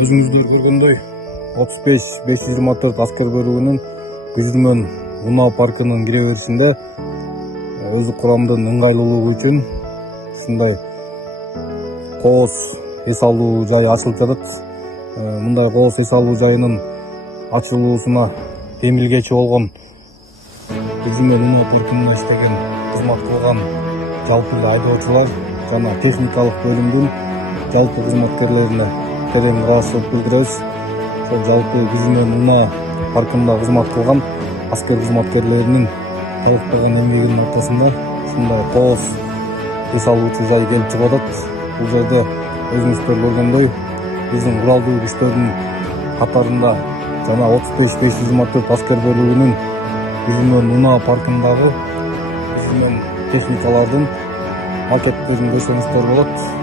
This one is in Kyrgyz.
Өзүңүздөр көргөндөй 35-524 аскер бөлүгүнүн Күзүрмөн Унаа паркынын кире беришинде өзү курамдын ыңгайлуулугу үчүн ушундай кооз эс алуу жайы ачылып жатат. Мындай кооз эс алуу жайынын ачылуусуна эмилгечи болгон Күзүрмөн Унаа паркында иштеген кызмат кылган жалпы эле айдоочулар жана техникалык бөлүмдүн жалпы кызматкерлерине терең ыраазычылык билдиребиз. Ошол жалпы Күзүрмөн Унаа паркында кызмат кылган аскер кызматкерлеринин талыкпаган эмгегинин аркасында ушундай кооз эс алуучу жай келип чыгып атат. Бул жерде өзүңүздөр көргөндөй биздин куралдуу күчтөрдүн катарында жана 35-524 аскер бөлүгүнүн Күзүрмөн Унаа паркындагы Күзүрмөн техникалардын макеттерин көрсөңүздөр болот.